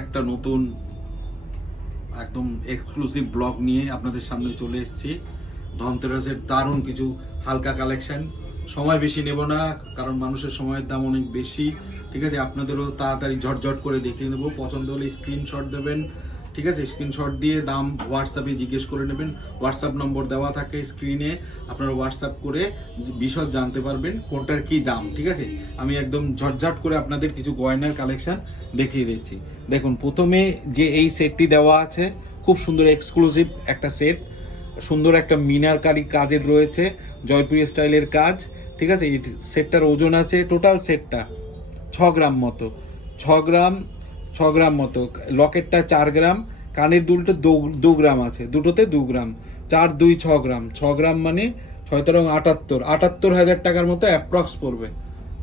একটা নতুন একদম এক্সক্লুসিভ ব্লগ নিয়ে আপনাদের সামনে চলে এসেছি। ধনতেরাসের দারুণ কিছু হালকা কালেকশন সময় বেশি নেব না, কারণ মানুষের সময়ের দাম অনেক বেশি। ঠিক আছে, আপনাদেরও তাড়াতাড়ি ঝটঝট করে দেখিয়ে দেবো পছন্দ হলে স্ক্রিনশট দেবেন ঠিক আছে? স্ক্রিনশট দিয়ে দাম হোয়াটসঅ্যাপে জিজ্ঞেস করে নেবেন। হোয়াটসঅ্যাপ নম্বর দেওয়া থাকে স্ক্রিনে আপনারা হোয়াটসঅ্যাপ করে বিশদ জানতে পারবেন কোনটার কি দাম, ঠিক আছে? আমি একদম ঝটঝট করে আপনাদের কিছু গয়নার কালেকশন দেখিয়ে দিচ্ছি। দেখুন, প্রথমে যে এই সেটটি দেওয়া আছে, খুব সুন্দর এক্সক্লুসিভ একটা সেট সুন্দর একটা মিনারকারি কাজের রয়েছে, জয়পুরি স্টাইলের কাজ, ঠিক আছে? এই সেটটার ওজন আছে টোটাল সেটটা ছ গ্রাম মতো। ছ গ্রাম ছ গ্রাম মতো। লকেটটা চার গ্রাম, কানের দুলটা দু- গ্রাম আছে, দুটোতে দু গ্রাম। চার, দুই, ছ গ্রাম। ছ গ্রাম মানে ছয় তেরো আটাত্তর। আটাত্তর হাজার টাকার মতো অ্যাপ্রক্স পড়বে।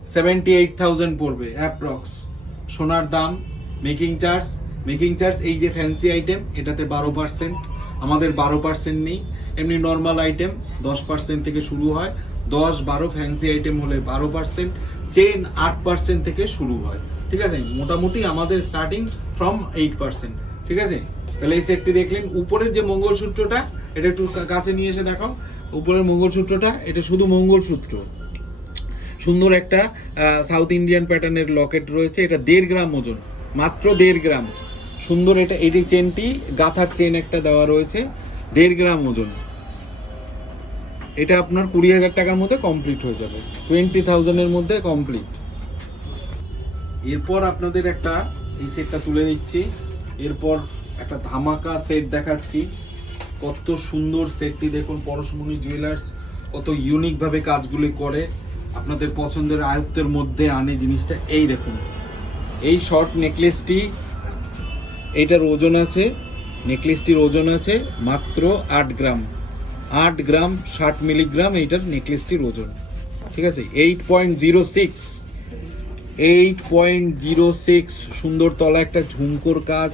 সেভেন্টি এইট থাউজেন্ড পড়বে অ্যাপ্রক্স সোনার দাম মেকিং চার্জ মেকিং চার্জ এই যে ফ্যান্সি আইটেম এটাতে বারো পার্সেন্ট আমাদের বারো পার্সেন্ট নেই। এমনি নর্মাল আইটেম দশ পার্সেন্ট থেকে শুরু হয়। দশ, বারো ফ্যান্সি আইটেম হলে বারো পার্সেন্ট চেন আট পার্সেন্ট থেকে শুরু হয়। ঠিক আছে? মোটামুটি আমাদের স্টার্টিং ফ্রম এইট পার্সেন্ট ঠিক আছে? তাহলে এই সেটটি দেখলেন। উপরের যে মঙ্গলসূত্রটা, এটা একটু কাছে নিয়ে এসে দেখাও। উপরের মঙ্গলসূত্রটা, এটা শুধু মঙ্গলসূত্র। সুন্দর একটা সাউথ ইন্ডিয়ান প্যাটার্নের লকেট রয়েছে। এটা দেড় গ্রাম ওজন, মাত্র দেড় গ্রাম। সুন্দর এটা, এটি চেনটি গাথার চেন একটা দেওয়া রয়েছে, দেড় গ্রাম ওজন। এটা আপনার কুড়ি হাজার টাকার মধ্যে কমপ্লিট হয়ে যাবে। টোয়েন্টি থাউজেন্ডের মধ্যে কমপ্লিট এরপর আপনাদের একটা এই সেটটা তুলে নিচ্ছি। এরপর একটা ধামাকা সেট দেখাচ্ছি। কত সুন্দর সেটটি দেখুন, পরশমণি জুয়েলার্স কত ইউনিকভাবে কাজগুলি করে। আপনাদের পছন্দের আয়ত্তের মধ্যে আনে জিনিসটা। এই দেখুন, এই শর্ট নেকলেসটি এইটার ওজন আছে নেকলেসটির ওজন আছে মাত্র আট গ্রাম। আট গ্রাম ষাট মিলিগ্রাম এইটার নেকলেসটির ওজন। ঠিক আছে eight point zero six eight point zero six সুন্দর তলা একটা ঝুমকোর কাজ।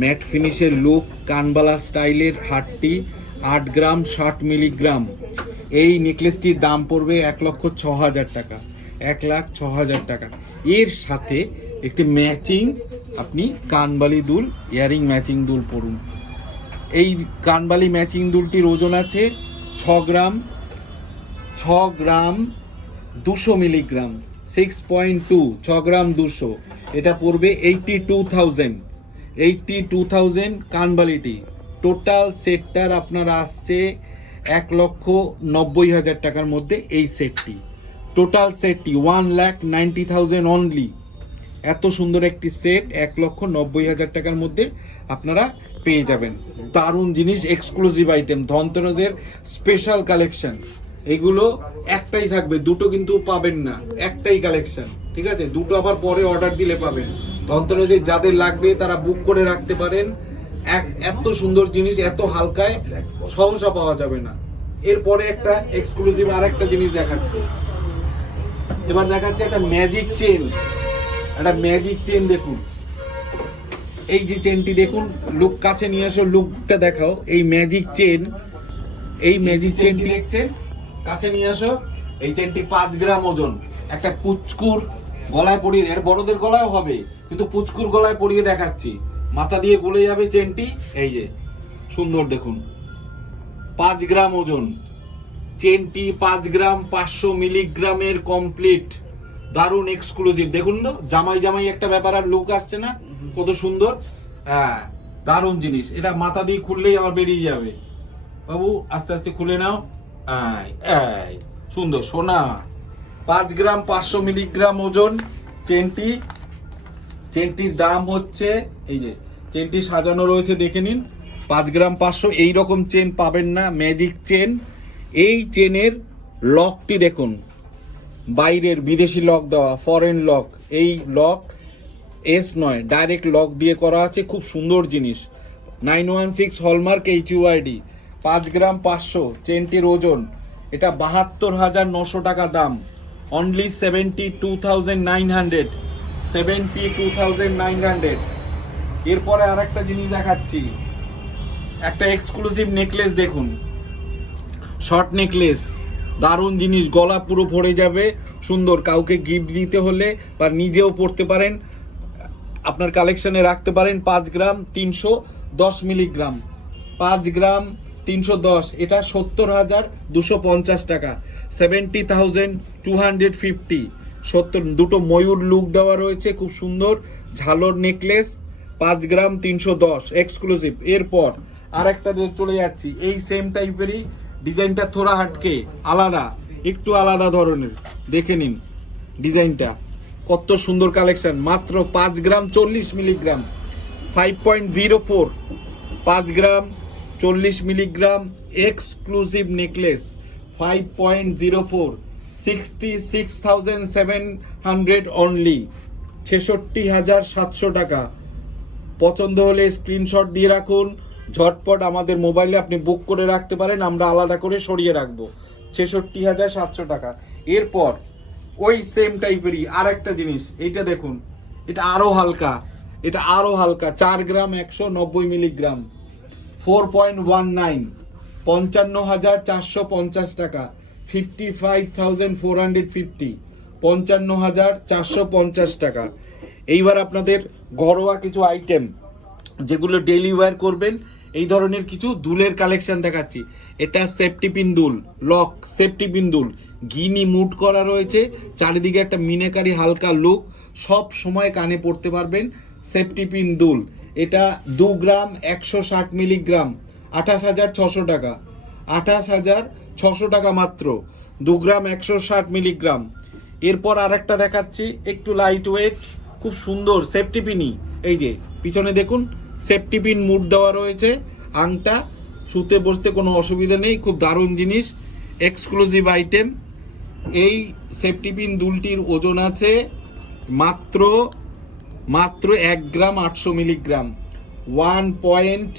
ম্যাট ফিনিশের লুক কানবালা স্টাইলের হাটটি, আট গ্রাম, ষাট মিলিগ্রাম। এই নেকলেসটির দাম পড়বে এক লক্ষ ছ হাজার টাকা। এক লাখ ছ হাজার টাকা। এর সাথে একটি ম্যাচিং আপনি কানবালি দুল ইয়ারিং ম্যাচিং দুল পরুন। এই কানবালি ম্যাচিং দুলটির ওজন আছে ছ গ্রাম ছ গ্রাম, দুশো মিলিগ্রাম। সিক্স পয়েন্ট টু ছ গ্রাম দুশো। এটা পড়বে eighty two thousand eighty two thousand কানবালিটি। Total সেটটার আপনার আসছে এক লক্ষ নব্বই হাজার টাকার মধ্যে এই সেটটি টোটাল সেটটি one lakh ninety thousand only এত সুন্দর একটি সেট এক লক্ষ নব্বই হাজার টাকার মধ্যে আপনারা পেয়ে যাবেন। দারুণ জিনিস এক্সক্লুসিভ আইটেম ধনতেরসের স্পেশাল কালেকশন এগুলো একটাই থাকবে, দুটো কিন্তু পাবেন না, একটাই কালেকশন ঠিক আছে? দুটো আবার পরে অর্ডার দিলে পাবেন। ধনতেরসে যাদের লাগবে তারা বুক করে রাখতে পারেন। এক, এত সুন্দর জিনিস, এত হালকায় সহসা পাওয়া যাবে না। এরপরে একটা এক্সক্লুসিভ আর একটা জিনিস দেখাচ্ছে। এবার দেখাচ্ছে একটা ম্যাজিক চেন একটা ম্যাজিক চেন দেখুন। এই যে চেনটি দেখুন লুক কাছে নিয়ে আসো লুকটা দেখাও। এই ম্যাজিক চেন এই ম্যাজিক চেনটি দেখছেন? কাছে নিয়ে আসো এই চেনটি পাঁচ গ্রাম ওজন। একটা পুচকুর গলায় পরিয়ে এর বড়দের গলায় হবে, কিন্তু পুচকুর গলায় পরিয়ে দেখাচ্ছি। মাথা দিয়ে গলে যাবে চেনটি এই যে, সুন্দর দেখুন। পাঁচ গ্রাম ওজন। চেনটি পাঁচ গ্রাম পাঁচশো মিলিগ্রামের কমপ্লিট দারুণ এক্সক্লুসিভ দেখুন তো, জামাই জামাই একটা ব্যাপার আর লুক আসছে না? কত সুন্দর। হ্যাঁ দারুণ জিনিস। এটা মাথা দিয়ে খুললেই আবার বেরিয়ে যাবে। বাবু, আস্তে আস্তে খুলে নাও। সুন্দর, সোনা। পাঁচ গ্রাম পাঁচশো মিলিগ্রাম ওজন চেনটি। চেনটির দাম হচ্ছে, এই যে, চেনটি সাজানো রয়েছে, দেখে নিন। পাঁচ গ্রাম পাঁচশো এই রকম চেন পাবেন না, ম্যাজিক চেন। এই চেনের লকটি দেখুন। বাইরের বিদেশি লক দেওয়া, ফরেন লক। এই লক এস নয়, ডাইরেক্ট লক দিয়ে করা আছে, খুব সুন্দর জিনিস। Nine one six hallmark H UID পাঁচ গ্রাম পাঁচশো চেনটির ওজন। এটা বাহাত্তর হাজার নশো টাকা দাম। Only seventy two thousand nine hundred seventy two thousand nine hundred এরপরে আর একটা জিনিস দেখাচ্ছি। একটা এক্সক্লুসিভ নেকলেস দেখুন। শর্ট নেকলেস দারুণ জিনিস, গলা পুরো ভরে যাবে। সুন্দর, কাউকে গিফট দিতে হলে বা নিজেও পড়তে পারেন, আপনার কালেকশনে রাখতে পারেন পাঁচ গ্রাম তিনশো দশ মিলিগ্রাম পাঁচ গ্রাম তিনশো দশ, এটা সত্তর হাজার দুশো পঞ্চাশ টাকা। Seventy thousand two hundred fifty, সত্তর, দুটো ময়ূর লুক দেওয়া রয়েছে, খুব সুন্দর। ঝালর নেকলেস, পাঁচ গ্রাম তিনশো দশ, এক্সক্লুসিভ। এরপর আর একটা চলে যাচ্ছি। এই সেম টাইপেরই ডিজাইনটা থোড়া হাটকে আলাদা, একটু আলাদা ধরনের। দেখে নিন ডিজাইনটা। কত সুন্দর কালেকশন, মাত্র পাঁচ গ্রাম চল্লিশ milligram. Five point zero four পাঁচ গ্রাম চল্লিশ milligram exclusive necklace five point zero four sixty six thousand seven hundred only ছেষট্টি হাজার সাতশো টাকা। পছন্দ হলে স্ক্রিনশট দিয়ে রাখুন। ঝটপট আমাদের মোবাইলে আপনি বুক করে রাখতে পারেন, আমরা আলাদা করে সরিয়ে রাখব। ছেষট্টি হাজার সাতশো টাকা। এরপর ওই সেম টাইপেরই আর একটা জিনিস, এইটা দেখুন। এটা আরও হালকা, এটা আরও হালকা, চার গ্রাম একশো নব্বই milligram. Four point one nine পঞ্চান্ন হাজার চারশো পঞ্চাশ টাকা fifty five thousand four hundred fifty পঞ্চান্ন হাজার চারশো পঞ্চাশ টাকা। এইবার আপনাদের ঘরোয়া কিছু আইটেম যেগুলো ডেলি ওয়্যার করবেন, এই ধরনের কিছু দুলের কালেকশন দেখাচ্ছি। এটা সেফটি পিন দুল লক সেফটি পিন দুল। গিনি মুট করা রয়েছে, চারিদিকে একটা মিনেকারি হালকা লুক সব সময় কানে পড়তে পারবেন সেফটি পিন দুল। এটা দু গ্রাম একশো ষাট মিলিগ্রাম, আঠাশ হাজার ছশো টাকা। আঠাশ হাজার ছশো টাকা মাত্র, দু গ্রাম একশো ষাট মিলিগ্রাম। এরপর আরেকটা দেখাচ্ছি, একটু লাইট ওয়েট খুব সুন্দর সেফটি পিনই এই যে, পিছনে দেখুন সেফটি পিন মুড দেওয়া রয়েছে, আংটা, শুতে বসতে কোনো অসুবিধা নেই, খুব দারুণ জিনিস এক্সক্লুসিভ আইটেম এই সেফটি পিন দুলটির ওজন আছে মাত্র মাত্র এক গ্রাম আটশো মিলিগ্রাম। ওয়ান পয়েন্ট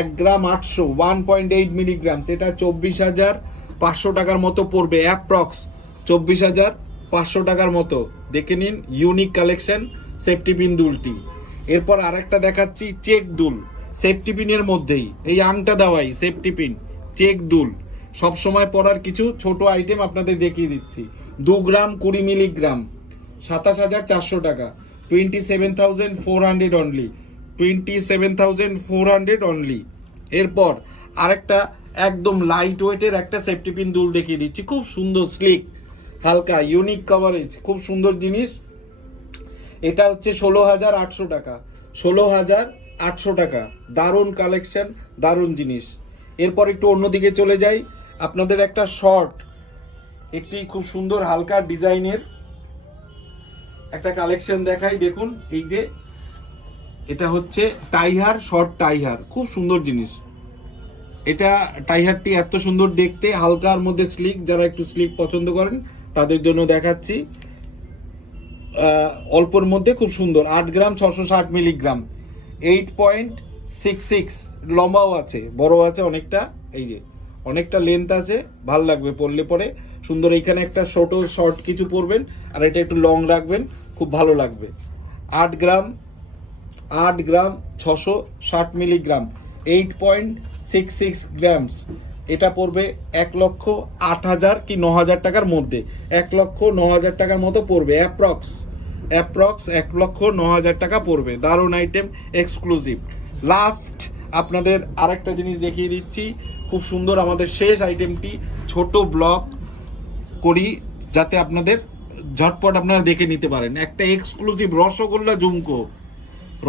এক গ্রাম আটশো, ওয়ান পয়েন্ট এইট মিলিগ্রাম। সেটা চব্বিশ হাজার পাঁচশো টাকার মতো পড়বে অ্যাপ্রক্স চব্বিশ হাজার পাঁচশো টাকার মতো। দেখে নিন ইউনিক কালেকশন সেফটি পিন দুলটি। এরপর আরেকটা দেখাচ্ছি চেক দুল। সেফটি পিনের মধ্যেই, এই আংটা দেওয়াই সেফটি পিন চেক দুল। সব সময় পড়ার কিছু ছোট আইটেম আপনাদের দেখিয়ে দিচ্ছি। দু গ্রাম কুড়ি মিলিগ্রাম, সাতাশ হাজার চারশো টাকা। Twenty seven thousand four hundred only twenty seven thousand four hundred only এরপর আরেকটা একদম লাইট ওয়েটের একটা সেফটি পিন দুল দেখিয়ে দিচ্ছি। খুব সুন্দর স্লিক হালকা ইউনিক কভারেজ খুব সুন্দর জিনিস। এটা হচ্ছে ষোলো হাজার আটশো টাকা, ষোলো হাজার আটশো টাকা। দারুণ কালেকশন দারুণ জিনিস। এরপর একটু অন্যদিকে চলে যাই। আপনাদের একটা শর্ট একটি খুব সুন্দর হালকা ডিজাইনের একটা কালেকশন দেখাই, দেখুন, এই যে এটা হচ্ছে টাইহার শর্ট টাইহার খুব সুন্দর জিনিস। এটা টাইহারটি এত সুন্দর দেখতে, হালকার মধ্যে স্লিক যারা একটু স্লিক পছন্দ করেন, তাদের জন্য দেখাচ্ছি। অল্পর মধ্যে খুব সুন্দর, আট গ্রাম, ছশো ষাট milligram. Eight point six six লম্বাও আছে বড় আছে অনেকটা, এই যে, অনেকটা লেন্থ আছে, ভালো লাগবে পরলে পরে। সুন্দর, এইখানে একটা ছোট শর্ট কিছু পরবেন, আর এটা একটু লং রাখবেন। খুব ভালো লাগবে। আট গ্রাম আট গ্রাম ছশো ষাট milligram eight point six six grams এটা পড়বে এক লক্ষ আট হাজার কি ন হাজার টাকার মধ্যে। এক লক্ষ ন হাজার টাকার মতো পড়বে অ্যাপ্রক্স অ্যাপ্রক্স এক লক্ষ ন হাজার টাকা পড়বে। দারুণ আইটেম এক্সক্লুসিভ লাস্ট আপনাদের আরেকটা জিনিস দেখিয়ে দিচ্ছি। খুব সুন্দর আমাদের শেষ আইটেমটি ছোট ব্লক করি, যাতে আপনাদের ঝটপট আপনারা দেখে নিতে পারেন। একটা এক্সক্লুসিভ রসগোল্লা ঝুমকো।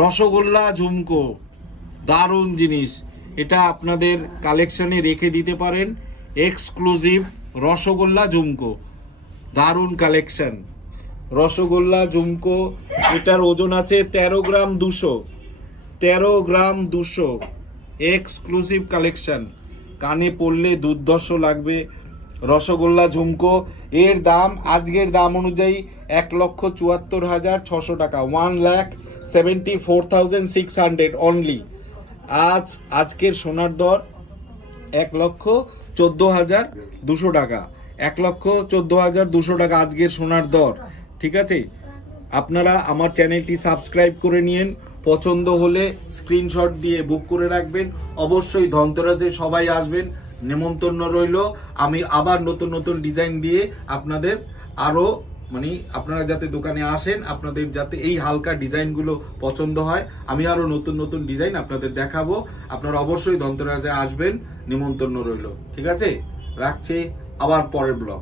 রসগোল্লা ঝুমকো, দারুণ জিনিস। এটা আপনাদের কালেকশনে রেখে দিতে পারেন। এক্সক্লুসিভ রসগোল্লা ঝুমকো। দারুণ কালেকশন রসগোল্লা ঝুমকো, এটার ওজন আছে তেরো গ্রাম দুশো। তেরো গ্রাম দুশো। এক্সক্লুসিভ কালেকশন কানে পড়লে দুর্দর্শ লাগবে। রসগোল্লা, ঝুমকো, এর দাম, আজকের দাম অনুযায়ী এক লক্ষ চুয়াত্তর হাজার ছশো টাকা। One lakh seventy four thousand six hundred only আজ, আজকের সোনার দর এক লক্ষ চোদ্দ হাজার দুশো টাকা। এক লক্ষ চোদ্দ হাজার দুশো টাকা আজকের সোনার দর। ঠিক আছে? আপনারা আমার চ্যানেলটি সাবস্ক্রাইব করে নিন। পছন্দ হলে স্ক্রিনশট দিয়ে বুক করে রাখবেন। অবশ্যই ধনতেরাসে সবাই আসবেন। নেমন্তন্ন রইল। আমি আবার নতুন নতুন ডিজাইন দিয়ে আপনাদের আরও মানে আপনারা যাতে দোকানে আসেন, আপনাদের যাতে এই হালকা ডিজাইনগুলো পছন্দ হয়, আমি আরও নতুন নতুন ডিজাইন আপনাদের দেখাবো। আপনারা অবশ্যই ধন্তরাজে আসবেন, নেমন্তন্ন রইল। ঠিক আছে? রাখছি, আবার পরের ব্লগ।